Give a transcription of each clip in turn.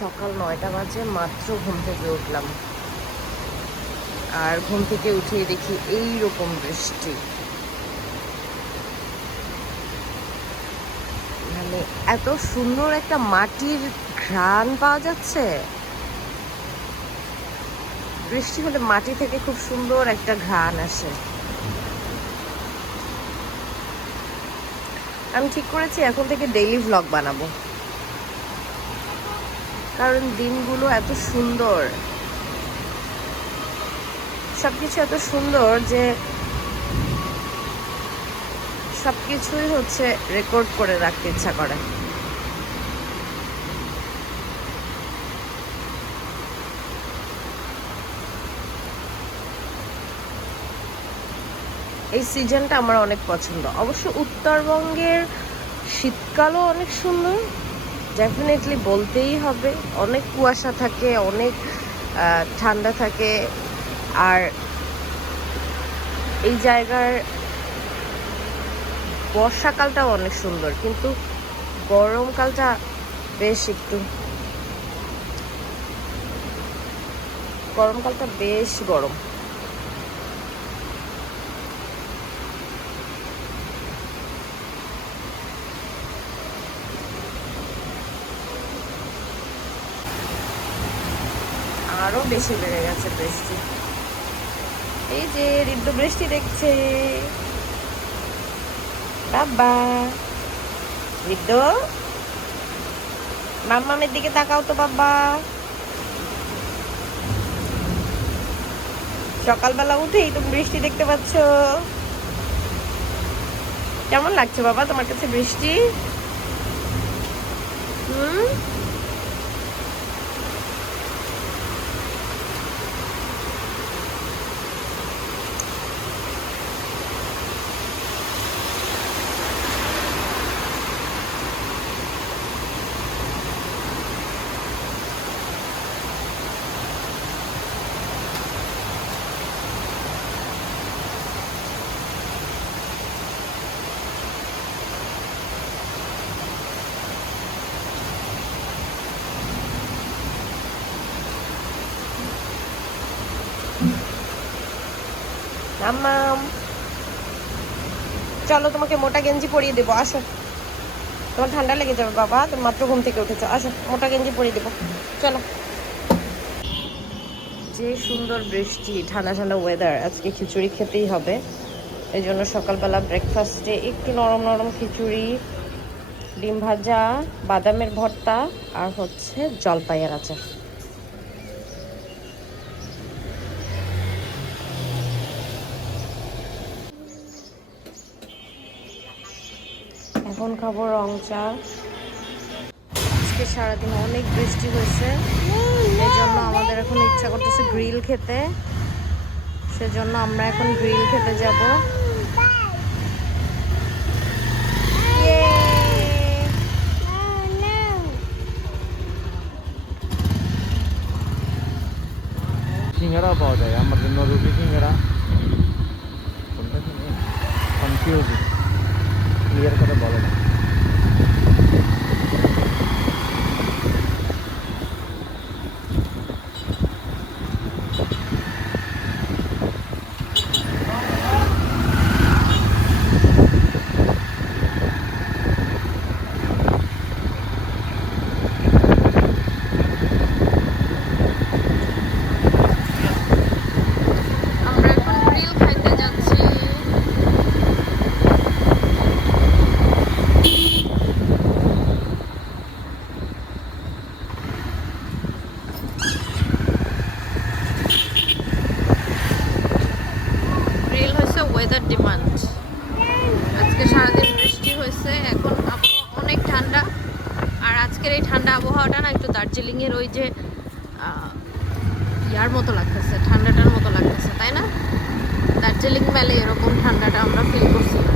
সকাল 9টা বাজে, মাত্র ঘুম থেকে উঠলাম। আর ঘুম থেকে উঠে দেখি এই রকম বৃষ্টি। মানে এত সুন্দর একটা মাটির ঘ্রাণ পাওয়া যাচ্ছে। বৃষ্টি হলে মাটি থেকে খুব সুন্দর একটা ঘ্রাণ আসে। আমি ঠিক করেছি এখন থেকে ডেইলি ভ্লগ বানাবো, কারণ দিনগুলো এত সুন্দর, সবকিছু এত সুন্দর যে সবকিছুই হচ্ছে রেকর্ড করে রাখতে ইচ্ছা করে। এই সিজনটা আমার অনেক পছন্দ। অবশ্য উত্তরবঙ্গের শীতকালও অনেক সুন্দর, ডেফিনেটলি বলতেই হবে। অনেক কুয়াশা থাকে, অনেক ঠান্ডা থাকে। আর এই জায়গার বর্ষাকালটাও অনেক সুন্দর, কিন্তু গরমকালটা বেশ গরমকালটা বেশ গরম। আরো বেশি বেড়ে গেছে বৃষ্টি। এই যে ঋতু বৃষ্টি দেখছে বাবা। ঋতু, মাম্মামের দিকে তাকাও তো বাবা। সকালবেলা উঠেই তুমি বৃষ্টি দেখতে পাচ্ছ। কেমন লাগছে বাবা তোমার কাছে বৃষ্টি? মাম্মাম, চলো তোমাকে মোটা গেঞ্জি পরিয়ে দেবো, আসো। তোমার ঠান্ডা লেগে যাবে বাবা, তুমি মাত্র ঘুম থেকে উঠেছো, আসো মোটা গেঞ্জি পরিয়ে দেবো, চলো। যে সুন্দর বৃষ্টি, ঠান্ডা ঠান্ডা ওয়েদার, আজকে খিচুড়ি খেতেই হবে। এই জন্য সকালবেলা ব্রেকফাস্টে একটু নরম নরম খিচুড়ি, ডিম ভাজা, বাদামের ভর্তা, আর হচ্ছে জলপাইয়ের আচার। এখন খাবো রং চা। আজকে সারাদিন অনেক বৃষ্টি হয়েছে, এই জন্য আমাদের এখন ইচ্ছা করতেছে গ্রিল খেতে। সেজন্য আমরা এখন গ্রিল খেতে যাব। সিঙ্গারা পাওয়া যায় আমার জন্য, রুটি সিঙ্গারা। কনফিউজ, ক্লিয়ার করে বলে না। Weather demand. আজকে সারাদিন বৃষ্টি হয়েছে, এখন আবহাওয়া অনেক ঠান্ডা। আর আজকের এই ঠান্ডা আবহাওয়াটা না একটু দার্জিলিংয়ের ওই যে ইয়ার মতো লাগতেছে, ঠান্ডাটার মতো লাগতেছে, তাই না? দার্জিলিং মেলে এরকম ঠান্ডাটা আমরা ফিল করছি না।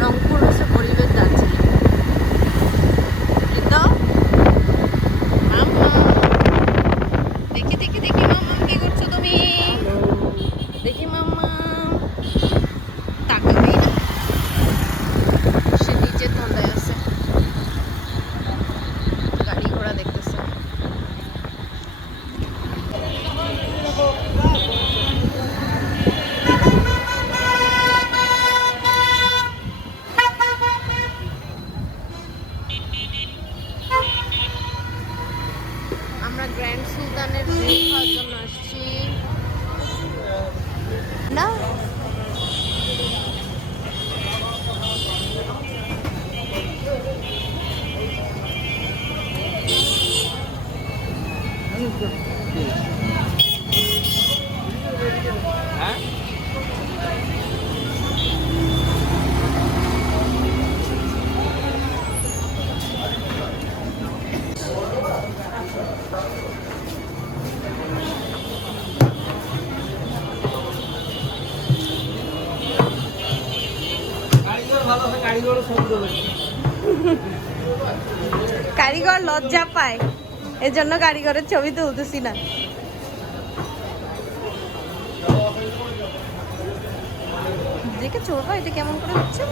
রংপুর হচ্ছে পরিবেশ দার্জিলিং। দেখি দেখি দেখি মাম্মা কি করছো তুমি? দেখি মাম্মা, তাকাবেই না, সে নিচে ঠান্ডায় আছে। খাওয়ার জন্য আসছি না। কারিগর লজ্জা পায়, এজন্য কারিগরের ছবি তুলতেছি না। দেখেছো বাবা এটা কেমন করে হচ্ছে?